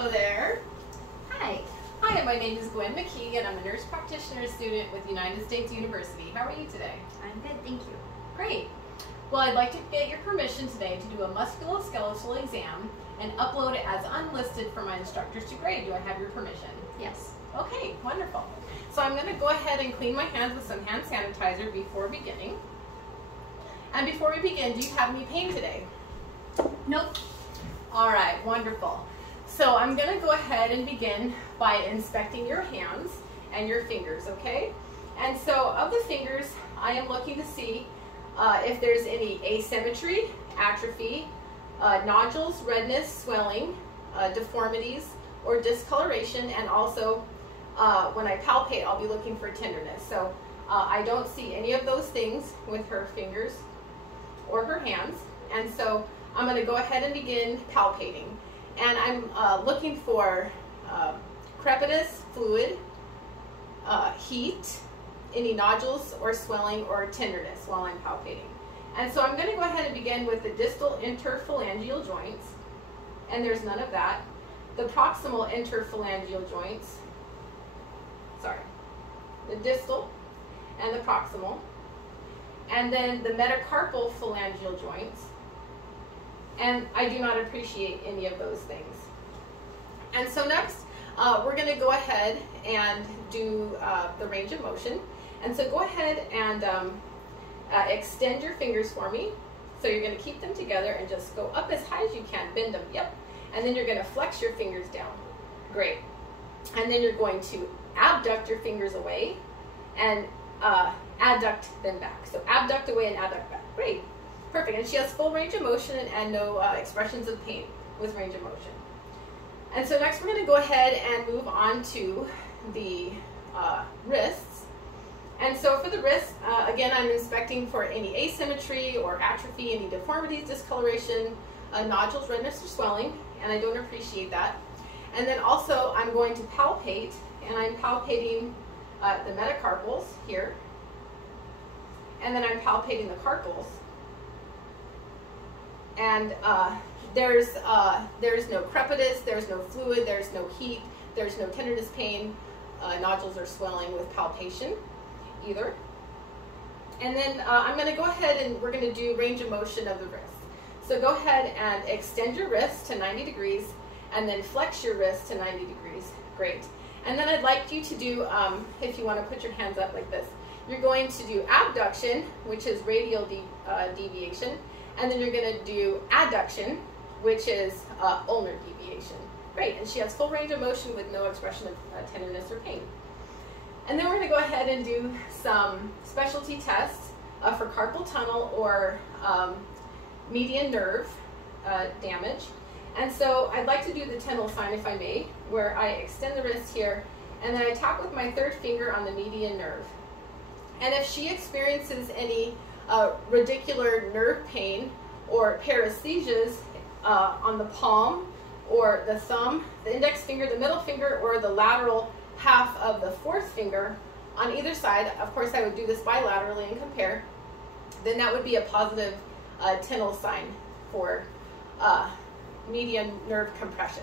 Hello there. Hi. Hi, my name is Gwen McKee, and I'm a nurse practitioner student with United States University. How are you today? I'm good, thank you. Great. Well, I'd like to get your permission today to do a musculoskeletal exam and upload it as unlisted for my instructors to grade. Do I have your permission? Yes. Okay, wonderful. So I'm going to go ahead and clean my hands with some hand sanitizer before beginning. And before we begin, do you have any pain today? Nope. All right, wonderful. So I'm going to go ahead and begin by inspecting your hands and your fingers, okay? And so of the fingers, I am looking to see if there's any asymmetry, atrophy, nodules, redness, swelling, deformities, or discoloration, and also when I palpate, I'll be looking for tenderness. So I don't see any of those things with her fingers or her hands, and so I'm going to go ahead and begin palpating. And I'm looking for crepitus, fluid, heat, any nodules or swelling or tenderness while I'm palpating. And so I'm going to go ahead and begin with the distal interphalangeal joints, and there's none of that. The proximal interphalangeal joints, the distal and the proximal, and then the metacarpal phalangeal joints. And I do not appreciate any of those things. And so next, we're going to go ahead and do the range of motion. And so go ahead and extend your fingers for me. So you're going to keep them together and just go up as high as you can. Bend them, yep. And then you're going to flex your fingers down. Great. And then you're going to abduct your fingers away and adduct them back. So abduct away and adduct back. Great. Perfect. And she has full range of motion and no expressions of pain with range of motion. And so next we're going to go ahead and move on to the wrists. And so for the wrists, again, I'm inspecting for any asymmetry or atrophy, any deformities, discoloration, nodules, redness, or swelling, and I don't appreciate that. And then also I'm going to palpate, and I'm palpating the metacarpals here, and then I'm palpating the carpals. And there's no crepitus, there's no fluid, there's no heat, there's no tenderness, pain, nodules or swelling with palpation either. And then I'm going to go ahead and we're going to do range of motion of the wrist. So go ahead and extend your wrist to 90 degrees and then flex your wrist to 90 degrees. Great. And then I'd like you to do, if you want to put your hands up like this, you're going to do abduction, which is radial deviation. And then you're going to do adduction, which is ulnar deviation. Great, and she has full range of motion with no expression of tenderness or pain. And then we're going to go ahead and do some specialty tests for carpal tunnel or median nerve damage. And so I'd like to do the Tyndall sign, if I may, where I extend the wrist here, and then I tap with my third finger on the median nerve. And if she experiences any radicular nerve pain or paresthesias on the palm or the thumb, the index finger, the middle finger, or the lateral half of the fourth finger on either side, of course I would do this bilaterally and compare, then that would be a positive Tyndall sign for median nerve compression.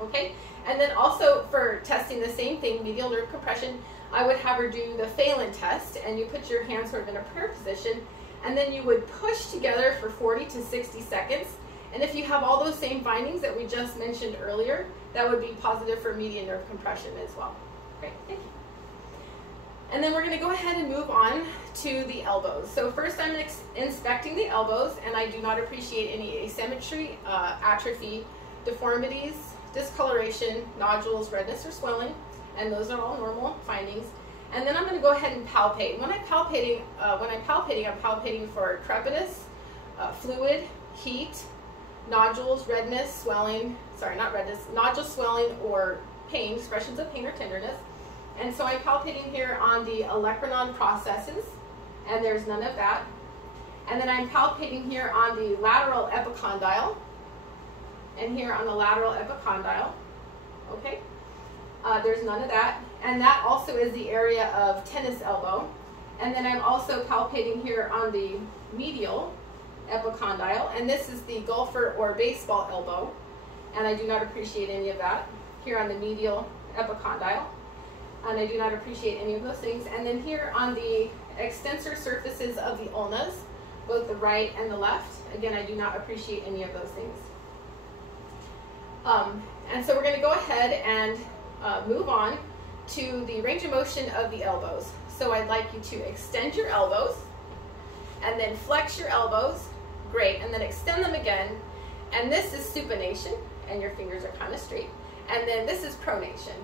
Okay, and then also for testing the same thing, medial nerve compression, I would have her do the Phelan test, and you put your hands sort of in a prayer position, and then you would push together for 40 to 60 seconds. And if you have all those same findings that we just mentioned earlier, that would be positive for median nerve compression as well. Great, thank you. And then we're going to go ahead and move on to the elbows. So first I'm inspecting the elbows, and I do not appreciate any asymmetry, atrophy, deformities, discoloration, nodules, redness, or swelling. And those are all normal findings. And then I'm going to go ahead and palpate. When I'm palpating, I'm palpating for crepitus, fluid, heat, nodules, redness, swelling, nodules, swelling, or pain, expressions of pain or tenderness. And so I'm palpating here on the olecranon processes, and there's none of that. And then I'm palpating here on the lateral epicondyle, and here on the lateral epicondyle. Okay. There's none of that, and that also is the area of tennis elbow. And then I'm also palpating here on the medial epicondyle, and this is the golfer or baseball elbow. and I do not appreciate any of that. Here on the medial epicondyle, and I do not appreciate any of those things. And then here on the extensor surfaces of the ulnas, both the right and the left, again, I do not appreciate any of those things. And so we're going to go ahead and move on to the range of motion of the elbows. So I'd like you to extend your elbows, and then flex your elbows, great, and then extend them again. And this is supination, and your fingers are kind of straight. And then this is pronation,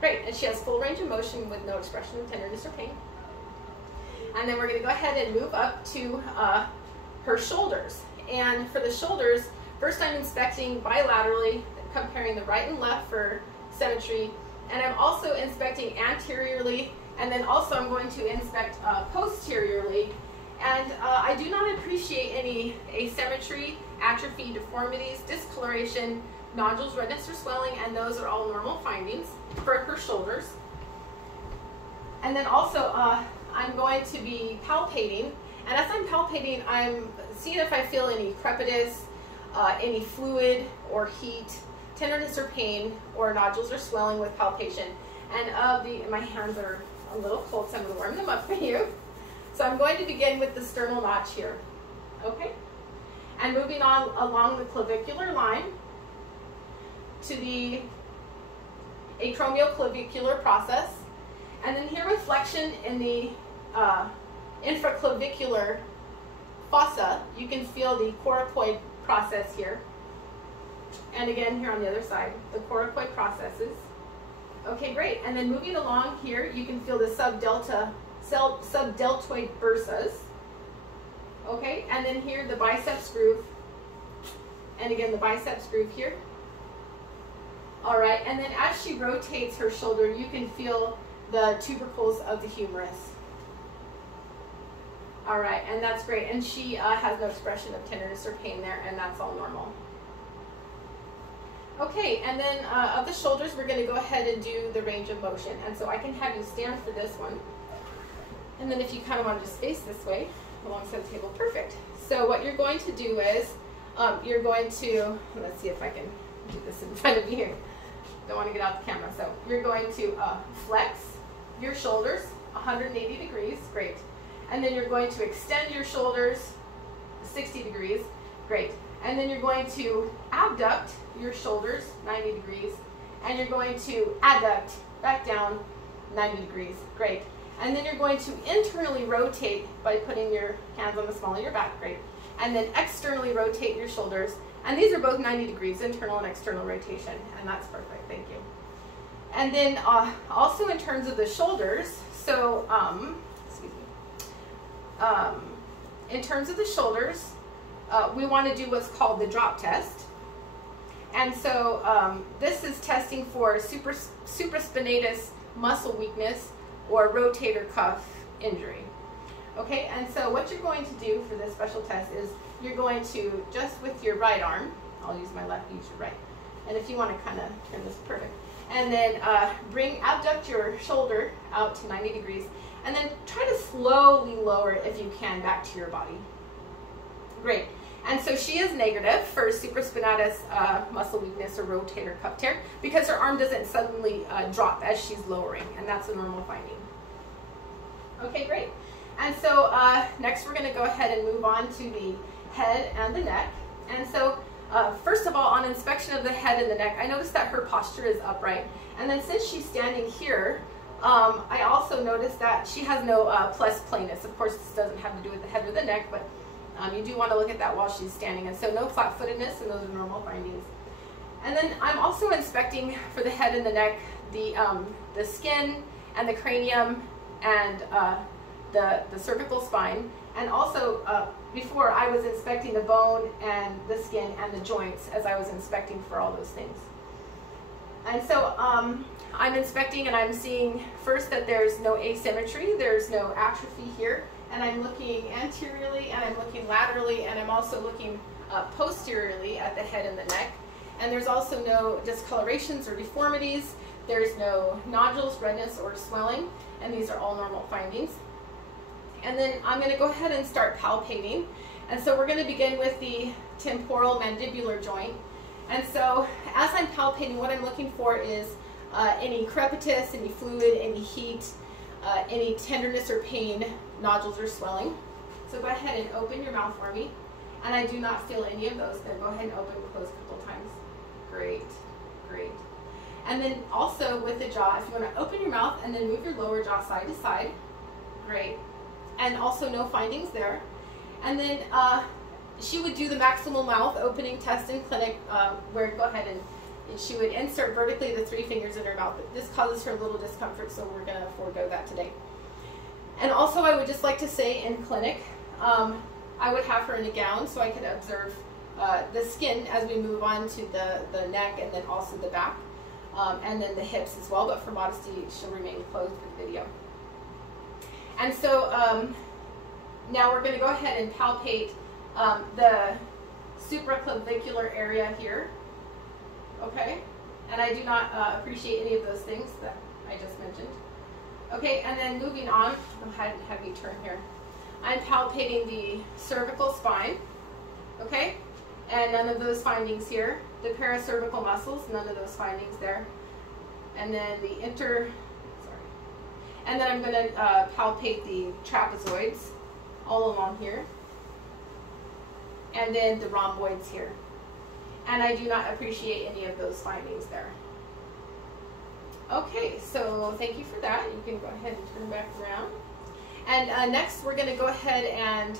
great. And she has full range of motion with no expression of tenderness or pain. And then we're going to go ahead and move up to her shoulders. And for the shoulders, first I'm inspecting bilaterally, comparing the right and left for symmetry. And I'm also inspecting anteriorly, and then also I'm going to inspect posteriorly. And I do not appreciate any asymmetry, atrophy, deformities, discoloration, nodules, redness, or swelling, and those are all normal findings for her shoulders. And then also I'm going to be palpating, and as I'm palpating, I'm seeing if I feel any crepitus, any fluid or heat, tenderness or pain, or nodules or swelling with palpation. And my hands are a little cold, so I'm going to warm them up for you. So I'm going to begin with the sternal notch here, okay? And moving on along the clavicular line to the acromioclavicular process. And then here with flexion in the infraclavicular fossa, you can feel the coracoid process here. And again, here on the other side, the coracoid processes. Okay, great. And then moving along here, you can feel the subdeltoid bursas. Okay, and then here the biceps groove. And again, the biceps groove here. All right, and then as she rotates her shoulder, you can feel the tubercles of the humerus. All right, and that's great. And she has no expression of tenderness or pain there, and that's all normal. Okay, and then of the shoulders, we're going to go ahead and do the range of motion. And so I can have you stand for this one. And then if you kind of want to just face this way, alongside the table, perfect. So what you're going to do is, you're going to, let's see if I can do this in front of you here. Don't want to get out the camera. So you're going to flex your shoulders 180 degrees, great. And then you're going to extend your shoulders 60 degrees, great. And then you're going to abduct your shoulders 90 degrees, and you're going to adduct back down 90 degrees, great. And then you're going to internally rotate by putting your hands on the small of your back, great. And then externally rotate your shoulders, and these are both 90 degrees, internal and external rotation, and that's perfect, thank you. And then also in terms of the shoulders, so, excuse me, in terms of the shoulders, we want to do what's called the drop test. And so this is testing for supraspinatus muscle weakness or rotator cuff injury. Okay, and so what you're going to do for this special test is you're going to, just with your right arm, I'll use my left, use your right. And if you want to kind of turn this, perfect. And then abduct your shoulder out to 90 degrees, and then try to slowly lower it if you can back to your body. Great. And so she is negative for supraspinatus muscle weakness or rotator cuff tear because her arm doesn't suddenly drop as she's lowering, and that's a normal finding. Okay, great. And so next we're going to go ahead and move on to the head and the neck. And so first of all, on inspection of the head and the neck, I noticed that her posture is upright. And then since she's standing here, I also noticed that she has no plus planus. Of course, this doesn't have to do with the head or the neck, but you do want to look at that while she's standing. And so no flat-footedness, and those are normal findings. And then I'm also inspecting for the head and the neck, the skin and the cranium and the cervical spine. And also before I was inspecting the bone and the skin and the joints as I was inspecting for all those things. And so I'm inspecting and I'm seeing first that there's no asymmetry, there's no atrophy here. And I'm looking anteriorly, and I'm looking laterally, and I'm also looking posteriorly at the head and the neck. And there's also no discolorations or deformities. There's no nodules, redness, or swelling, and these are all normal findings. And then I'm going to go ahead and start palpating. And so we're going to begin with the temporal mandibular joint. And so as I'm palpating, what I'm looking for is any crepitus, any fluid, any heat, any tenderness or pain, nodules or swelling. So go ahead and open your mouth for me. And I do not feel any of those. Then go ahead and open and close a couple times. Great, great. And then also with the jaw, if you want to open your mouth and then move your lower jaw side to side. Great. And also no findings there. And then she would do the maximal mouth opening test in clinic where go ahead and she would insert vertically the 3 fingers in her mouth. This causes her a little discomfort, so we're going to forego that today. And also I would just like to say in clinic, I would have her in a gown so I could observe the skin as we move on to the neck and then also the back and then the hips as well, but for modesty she'll remain closed for the video. And so now we're going to go ahead and palpate the supraclavicular area here, okay? And I do not appreciate any of those things that I just mentioned. Okay, and then moving on, go ahead and have you turn here. I'm palpating the cervical spine, okay? And none of those findings here. The paracervical muscles, none of those findings there. And then the and then I'm going to palpate the trapezoids all along here. And then the rhomboids here. And I do not appreciate any of those findings there. Okay, so thank you for that. You can go ahead and turn back around. And next we're going to go ahead and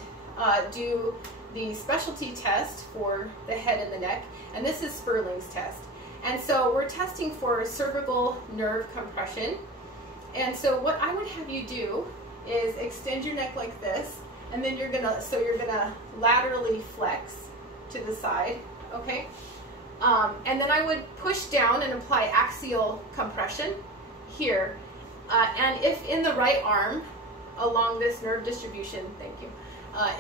do the specialty test for the head and the neck. And this is Sperling's test. And so we're testing for cervical nerve compression. And so what I would have you do is extend your neck like this. And then you're gonna laterally flex to the side, okay? And then I would push down and apply axial compression here. And if in the right arm, along this nerve distribution, thank you,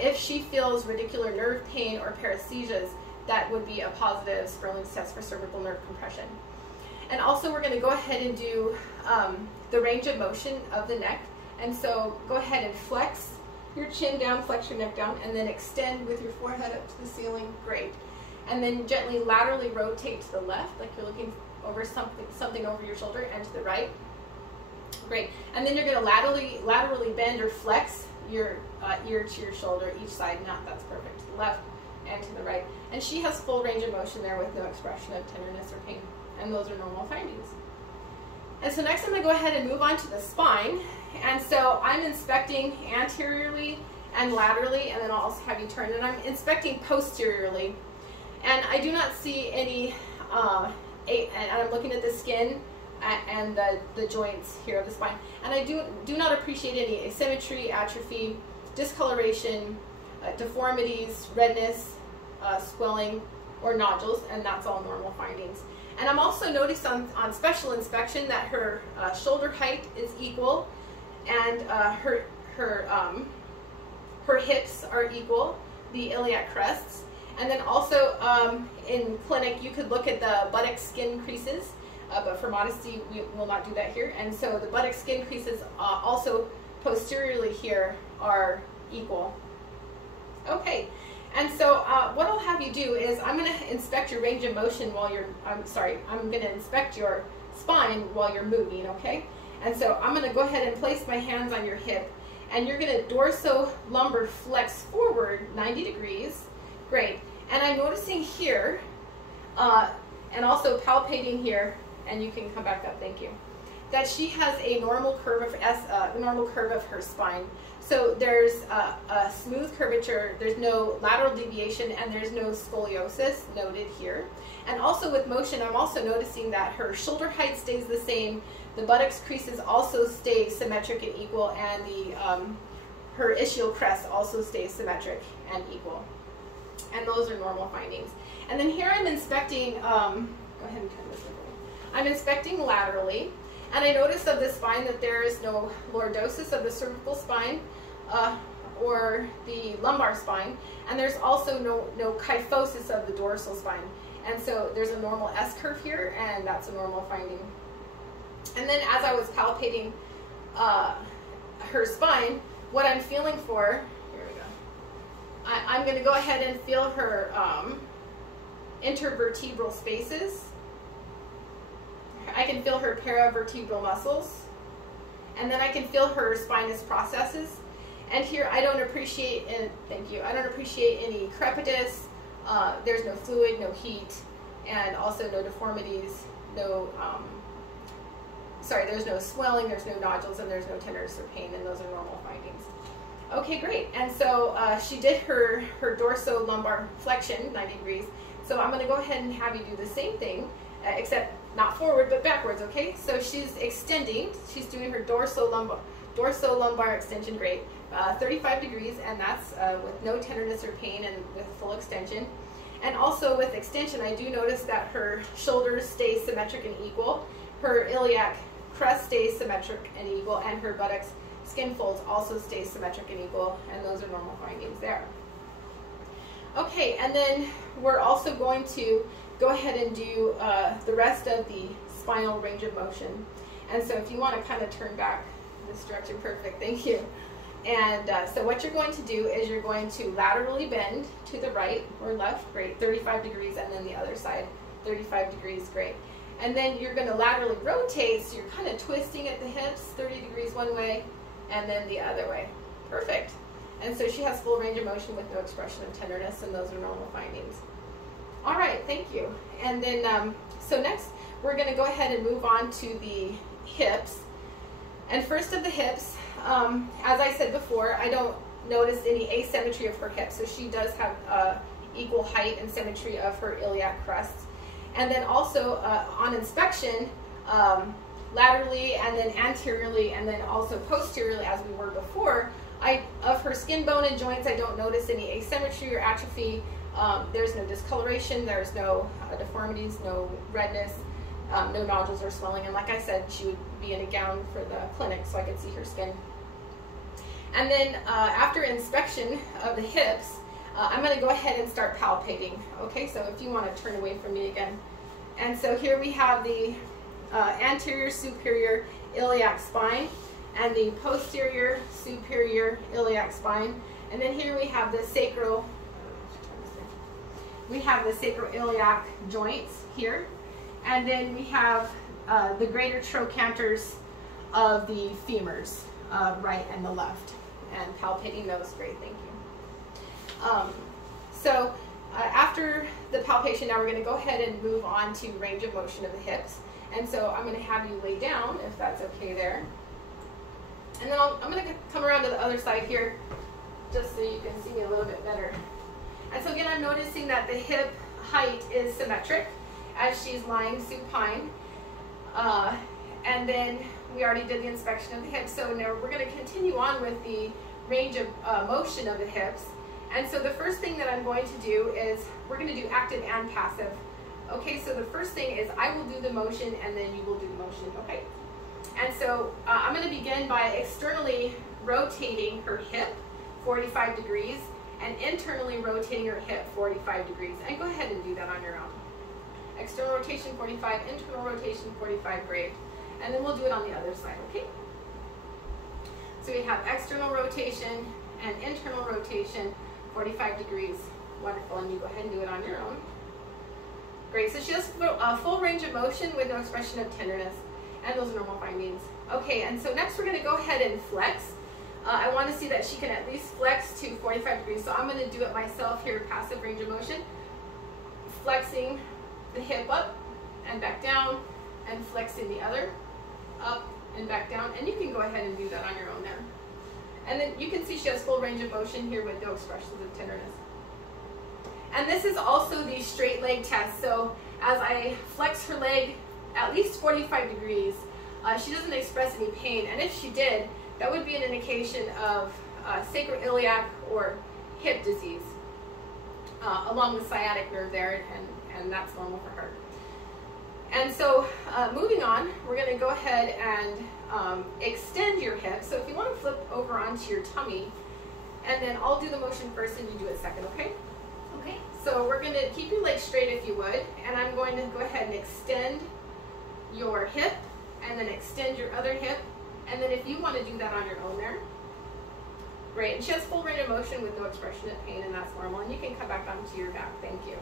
if she feels radicular nerve pain or paresthesias, that would be a positive Sperling's test for cervical nerve compression. And also we're gonna go ahead and do the range of motion of the neck. And so go ahead and flex your chin down, flex your neck down, and then extend with your forehead up to the ceiling. Great. And then gently laterally rotate to the left, like you're looking over something over your shoulder, and to the right. Great. And then you're going to laterally bend or flex your ear to your shoulder, each side. That's perfect. To the left and to the right. And she has full range of motion there with no expression of tenderness or pain. And those are normal findings. And so next I'm going to go ahead and move on to the spine. And so I'm inspecting anteriorly and laterally, and then I'll also have you turn. And I'm inspecting posteriorly. And I do not see any, and I'm looking at the skin and the joints here of the spine. And I do not appreciate any asymmetry, atrophy, discoloration, deformities, redness, swelling, or nodules, and that's all normal findings. And I'm also noticing on special inspection that her shoulder height is equal, and her hips are equal, the iliac crests. And then also in clinic, you could look at the buttock skin creases, but for modesty, we will not do that here. And so the buttock skin creases also posteriorly here are equal. Okay, and so what I'll have you do is I'm going to inspect your range of motion while you're, I'm going to inspect your spine while you're moving, okay? And so I'm going to go ahead and place my hands on your hip, and you're going to dorso-lumbar flex forward 90 degrees. Great. And I'm noticing here, and also palpating here, and you can come back up, thank you, that she has a normal curve of her spine. So there's a smooth curvature, there's no lateral deviation, and there's no scoliosis noted here. And also with motion, I'm also noticing that her shoulder height stays the same, the buttocks creases also stay symmetric and equal, and her ischial crest also stays symmetric and equal. And those are normal findings. And then here I'm inspecting, go ahead and turn this over. I'm inspecting laterally, and I notice of the spine that there is no lordosis of the cervical spine or the lumbar spine, and there's also no kyphosis of the dorsal spine. And so there's a normal S-curve here, and that's a normal finding. And then as I was palpating her spine, what I'm feeling for, here we go, I'm going to go ahead and feel her intervertebral spaces. I can feel her paravertebral muscles. And then I can feel her spinous processes. And here I don't appreciate, thank you, I don't appreciate any crepitus. There's no fluid, no heat, and also no deformities, there's no swelling, there's no nodules, and there's no tenderness or pain, and those are normal findings. Okay, great. And so she did her dorso-lumbar flexion, 90 degrees. So I'm going to go ahead and have you do the same thing, except not forward, but backwards, okay? So she's extending. She's doing her dorso-lumbar extension, great. 35 degrees, and that's with no tenderness or pain and with full extension. And also with extension, I do notice that her shoulders stay symmetric and equal. Her iliac crest stays symmetric and equal, and her buttocks skin folds also stay symmetric and equal, and those are normal findings there. Okay, and then we're also going to go ahead and do the rest of the spinal range of motion. And so if you want to kind of turn back this direction, perfect, thank you. And so what you're going to do is you're going to laterally bend to the right or left, great, 35 degrees, and then the other side, 35 degrees, great. And then you're going to laterally rotate, so you're kind of twisting at the hips, 30 degrees one way, and then the other way. Perfect. And so she has full range of motion with no expression of tenderness, and those are normal findings. All right, thank you. And then, so next, we're going to go ahead and move on to the hips. And first of the hips, as I said before, I don't notice any asymmetry of her hips, so she does have equal height and symmetry of her iliac crests. And then also on inspection, laterally and then anteriorly and then also posteriorly, as we were before, of her skin, bone, and joints, I don't notice any asymmetry or atrophy. There's no discoloration, there's no deformities, no redness, no nodules or swelling. And like I said, she would be in a gown for the clinic so I could see her skin. And then after inspection of the hips, I'm going to go ahead and start palpating. Okay, so if you want to turn away from me again. And so here we have the anterior superior iliac spine and the posterior superior iliac spine. And then here we have the sacroiliac joints here. And then we have the greater trochanters of the femurs, right and the left. And palpating those, great, thank you. So after the palpation, now we're going to go ahead and move on to range of motion of the hips. And so I'm going to have you lay down, if that's okay there. And then I'm going to come around to the other side here, just so you can see me a little bit better. And so again, I'm noticing that the hip height is symmetric as she's lying supine. And then we already did the inspection of the hips, so now we're going to continue on with the range of motion of the hips. And so the first thing that I'm going to do is we're going to do active and passive. Okay, so the first thing is I will do the motion and then you will do the motion, okay? And so I'm going to begin by externally rotating her hip 45 degrees and internally rotating her hip 45 degrees. And go ahead and do that on your own. External rotation 45, internal rotation 45, great. And then we'll do it on the other side, okay? So we have external rotation and internal rotation, 45 degrees. Wonderful, and you go ahead and do it on your own. Great, so she has a full range of motion with no expression of tenderness, and those are normal findings. Okay, and so next we're gonna go ahead and flex. I wanna see that she can at least flex to 45 degrees, so I'm gonna do it myself here, passive range of motion. Flexing the hip up and back down, and flexing the other up and back down, and you can go ahead and do that on your own there. And then you can see she has full range of motion here with no expressions of tenderness. And this is also the straight leg test. So as I flex her leg at least 45 degrees, she doesn't express any pain. And if she did, that would be an indication of sacroiliac or hip disease along the sciatic nerve there, and that's normal for her. And so moving on, we're going to go ahead and extend your hip. So if you want to flip over onto your tummy, and then I'll do the motion first and you do it second, okay? Okay. So we're going to keep your legs straight if you would, and I'm going to go ahead and extend your hip, and then extend your other hip, and then if you want to do that on your own there, great. And she has full range of motion with no expression of pain, and that's normal, and you can come back onto your back, thank you.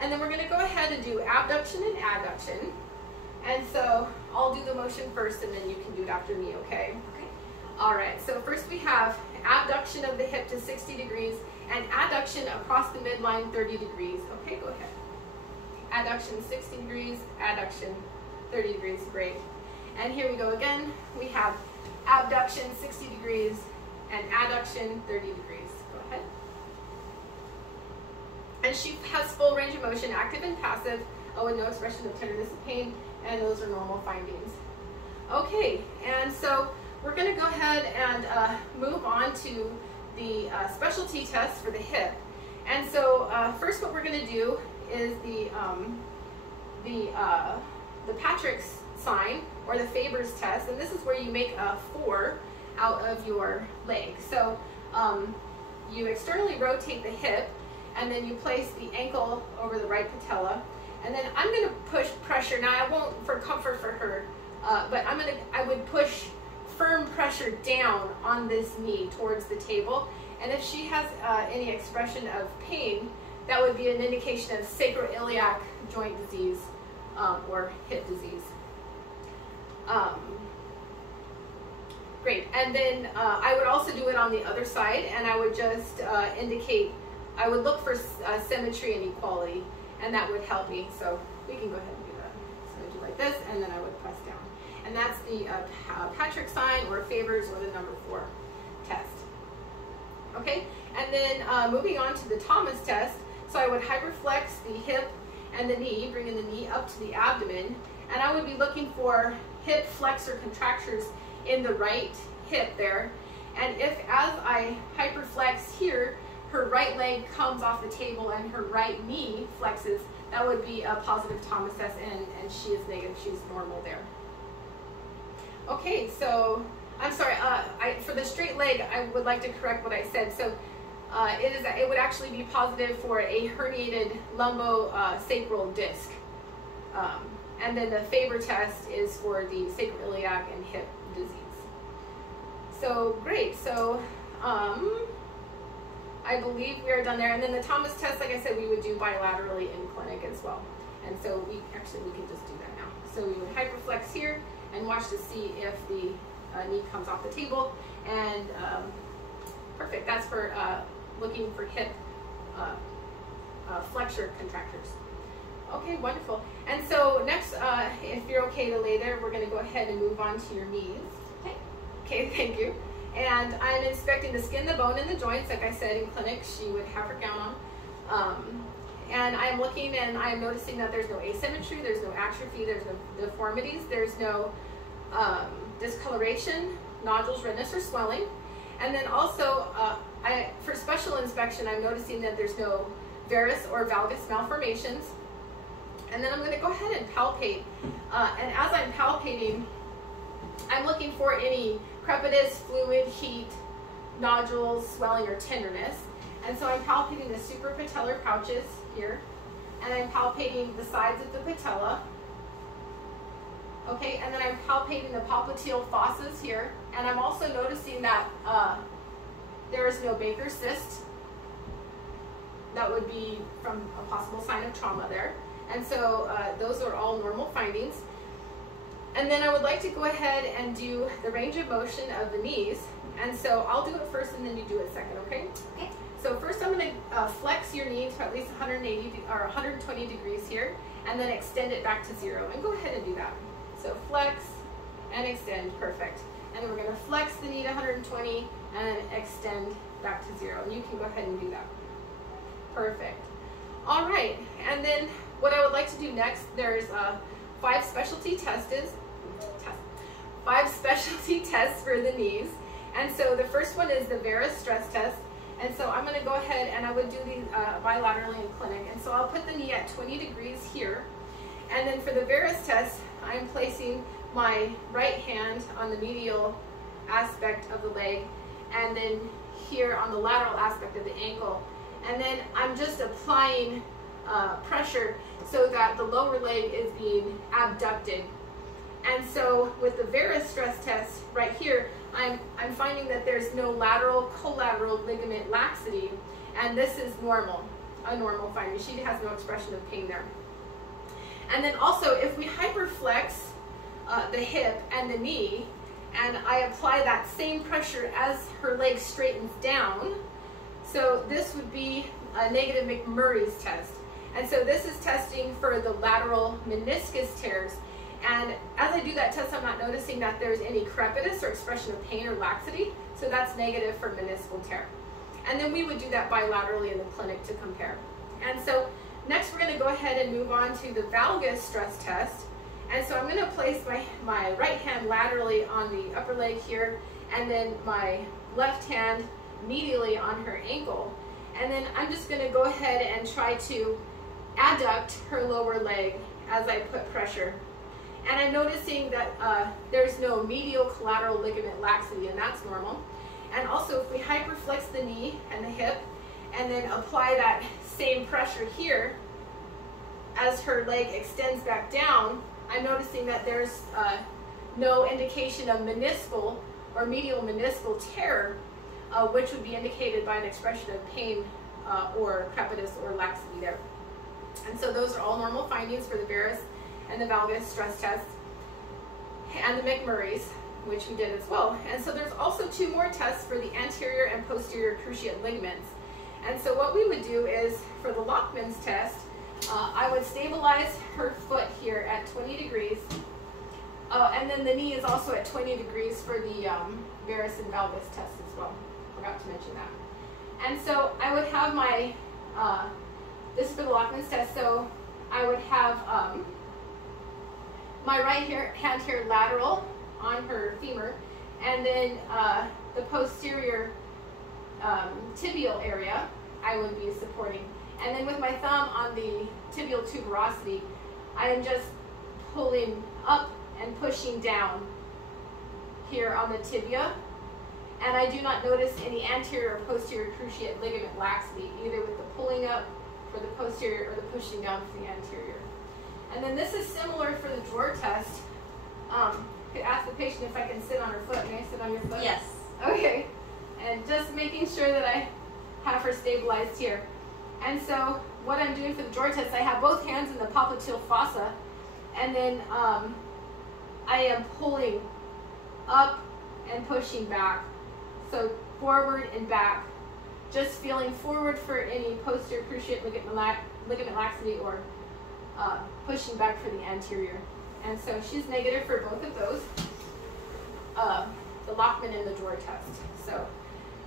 And then we're going to go ahead and do abduction and adduction. And so I'll do the motion first and then you can do it after me, okay? Okay. All right, so first we have abduction of the hip to 60 degrees and adduction across the midline 30 degrees. Okay, go ahead. Adduction 60 degrees, adduction 30 degrees, great. And here we go again. We have abduction 60 degrees and adduction 30 degrees. Go ahead. And she has full range of motion, active and passive, with no expression of tenderness and pain, and those are normal findings. Okay, and so we're going to go ahead and move on to the specialty test for the hip. And so first what we're going to do is the Patrick's sign, or the Faber's test, and this is where you make a 4 out of your leg. So you externally rotate the hip, and then you place the ankle over the right patella, and then I'm going to push pressure. Now I won't for comfort for her, but I would push firm pressure down on this knee towards the table, and if she has any expression of pain, that would be an indication of sacroiliac joint disease or hip disease. Great, and then I would also do it on the other side, and I would just indicate, I would look for symmetry and equality, and that would help me. So we can go ahead and do that. So I do like this, and then I would press down. And that's the Patrick sign, or Faber's, or the number 4 test. Okay, and then moving on to the Thomas test. So I would hyperflex the hip and the knee, bringing the knee up to the abdomen, and I would be looking for hip flexor contractures in the right hip there. And if as I hyperflex here, her right leg comes off the table and her right knee flexes, that would be a positive Thomas test, and she is negative, she's normal there. Okay, so I'm sorry, for the straight leg, I would like to correct what I said. So it would actually be positive for a herniated lumbosacral disc. And then the Faber test is for the sacroiliac and hip disease. So great, so I believe we are done there. And then the Thomas test, like I said, we would do bilaterally in clinic as well. And so we can just do that now. So we would hyperflex here and watch to see if the knee comes off the table. And perfect, that's for looking for hip flexor contractures. Okay, wonderful. And so next, if you're okay to lay there, we're going to go ahead and move on to your knees. Okay. Okay, thank you. And I'm inspecting the skin, the bone, and the joints. Like I said, in clinic, she would have her gown on. And I'm looking and I'm noticing that there's no asymmetry, there's no atrophy, there's no deformities, there's no discoloration, nodules, redness, or swelling. And then also, for special inspection, I'm noticing that there's no varus or valgus malformations. And then I'm going to go ahead and palpate. And as I'm palpating, I'm looking for any crepitus, fluid, heat, nodules, swelling, or tenderness. And so I'm palpating the suprapatellar pouches here, and I'm palpating the sides of the patella. Okay, and then I'm palpating the popliteal fossas here, and I'm also noticing that there is no Baker's cyst. That would be from a possible sign of trauma there. And so those are all normal findings. And then I would like to go ahead and do the range of motion of the knees. And so I'll do it first and then you do it second, okay? Okay. So first I'm going to flex your knee to at least 180 or 120 degrees here, and then extend it back to 0. And go ahead and do that. So flex and extend, perfect. And then we're going to flex the knee to 120 and extend back to 0. And you can go ahead and do that. Perfect. All right, and then what I would like to do next, there's 5 specialty tests for the knees. And so the first one is the varus stress test. And so I'm going to go ahead and I would do these bilaterally in clinic. And so I'll put the knee at 20 degrees here. And then for the varus test, I'm placing my right hand on the medial aspect of the leg, and then here on the lateral aspect of the ankle. And then I'm just applying pressure so that the lower leg is being abducted. And so with the varus stress test right here, I'm finding that there's no lateral collateral ligament laxity, and this is normal. a normal finding. She has no expression of pain there. And then also, if we hyperflex the hip and the knee, and I apply that same pressure as her leg straightens down, so this would be a negative McMurray's test. And so this is testing for the lateral meniscus tears. And as I do that test, I'm not noticing that there's any crepitus or expression of pain or laxity. So that's negative for meniscal tear. And then we would do that bilaterally in the clinic to compare. And so next we're going to go ahead and move on to the valgus stress test. And so I'm going to place my right hand laterally on the upper leg here, and then my left hand medially on her ankle. And then I'm just going to go ahead and try to adduct her lower leg as I put pressure. And I'm noticing that there's no medial collateral ligament laxity, and that's normal. And also, if we hyperflex the knee and the hip, and then apply that same pressure here, as her leg extends back down, I'm noticing that there's no indication of meniscal or medial meniscal tear, which would be indicated by an expression of pain or crepitus or laxity there. And so those are all normal findings for the varus and the valgus stress tests, and the McMurray's, which we did as well. And so there's also 2 more tests for the anterior and posterior cruciate ligaments. And so what we would do is, for the Lockman's test, I would stabilize her foot here at 20 degrees, and then the knee is also at 20 degrees for the varus and valgus test as well. Forgot to mention that. And so I would have my, this is for the Lockman's test, so I would have my right hand here lateral on her femur, and then the posterior tibial area I would be supporting. And then with my thumb on the tibial tuberosity, I am just pulling up and pushing down here on the tibia. And I do not notice any anterior or posterior cruciate ligament laxity, either with the pulling up for the posterior or the pushing down for the anterior. And then this is similar for the drawer test. Could ask the patient if I can sit on her foot. May I sit on your foot? Yes. Okay. And just making sure that I have her stabilized here. And so what I'm doing for the drawer test, I have both hands in the popliteal fossa, and then I am pulling up and pushing back. So forward and back. Just feeling forward for any posterior cruciate ligament laxity, or pushing back for the anterior. And so she's negative for both of those, the Lockman and the drawer test. So,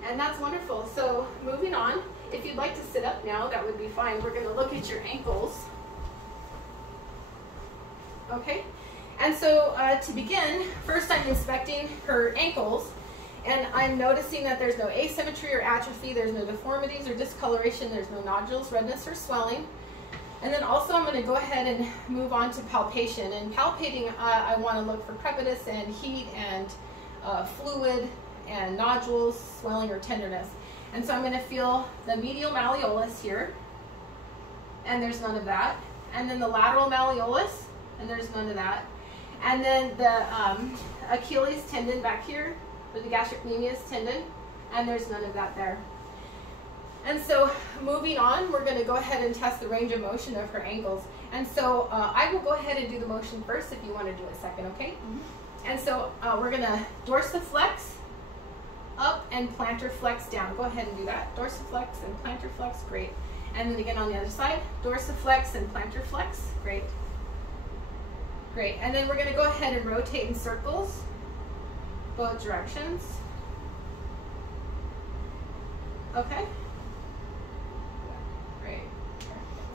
and that's wonderful. So moving on, if you'd like to sit up now, that would be fine. We're going to look at your ankles. Okay, and so to begin, first I'm inspecting her ankles, and I'm noticing that there's no asymmetry or atrophy, there's no deformities or discoloration, there's no nodules, redness, or swelling. And then also I'm going to go ahead and move on to palpation. And palpating, I want to look for crepitus and heat and fluid and nodules, swelling, or tenderness. And so I'm going to feel the medial malleolus here, and there's none of that. And then the lateral malleolus, and there's none of that. And then the Achilles tendon back here, or the gastrocnemius tendon, and there's none of that there. And so moving on, we're going to go ahead and test the range of motion of her ankles. And so I will go ahead and do the motion first if you want to do it second, okay? Mm-hmm. And so we're going to dorsiflex up and plantar flex down. Go ahead and do that. Dorsiflex and plantar flex, great. And then again on the other side, dorsiflex and plantar flex, great. Great. And then we're going to go ahead and rotate in circles, both directions. Okay. Great.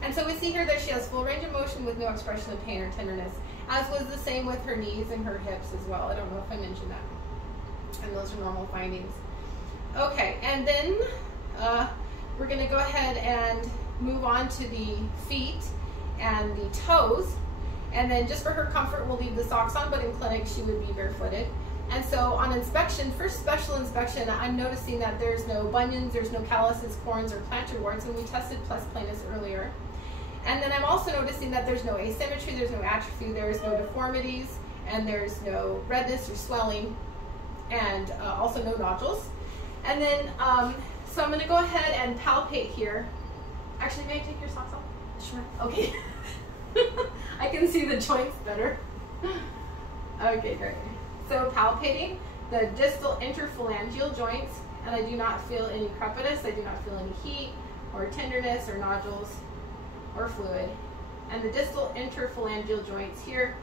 And so we see here that she has full range of motion with no expression of pain or tenderness, as was the same with her knees and her hips as well. I don't know if I mentioned that. And those are normal findings. Okay, and then we're going to go ahead and move on to the feet and the toes. And then just for her comfort, we'll leave the socks on, but in clinic she would be barefooted. And so on inspection, first special inspection, I'm noticing that there's no bunions, there's no calluses, corns, or plantar warts, and we tested plus planus earlier. And then I'm also noticing that there's no asymmetry, there's no atrophy, there's no deformities, and there's no redness or swelling, and also no nodules. And then, so I'm going to go ahead and palpate here Actually, may I take your socks off? Sure. Okay. I can see the joints better. Okay, great. So palpating the distal interphalangeal joints, and I do not feel any crepitus, I do not feel any heat or tenderness or nodules or fluid. And the distal interphalangeal joints here.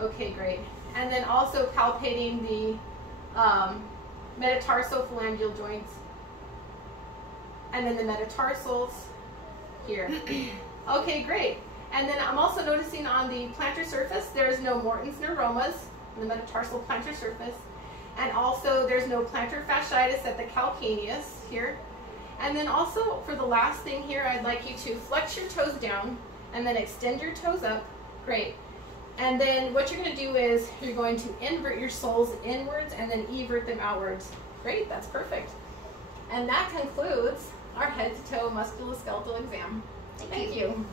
Okay, great. And then also palpating the metatarsophalangeal joints, and then the metatarsals here. Okay, great. And then I'm also noticing on the plantar surface, there's no Morton's neuromas on the metatarsal plantar surface. And also there's no plantar fasciitis at the calcaneus here. And then also for the last thing here, I'd like you to flex your toes down and then extend your toes up. Great. And then what you're going to do is you're going to invert your soles inwards and then evert them outwards. Great, that's perfect. And that concludes our head to toe musculoskeletal exam. Thank you.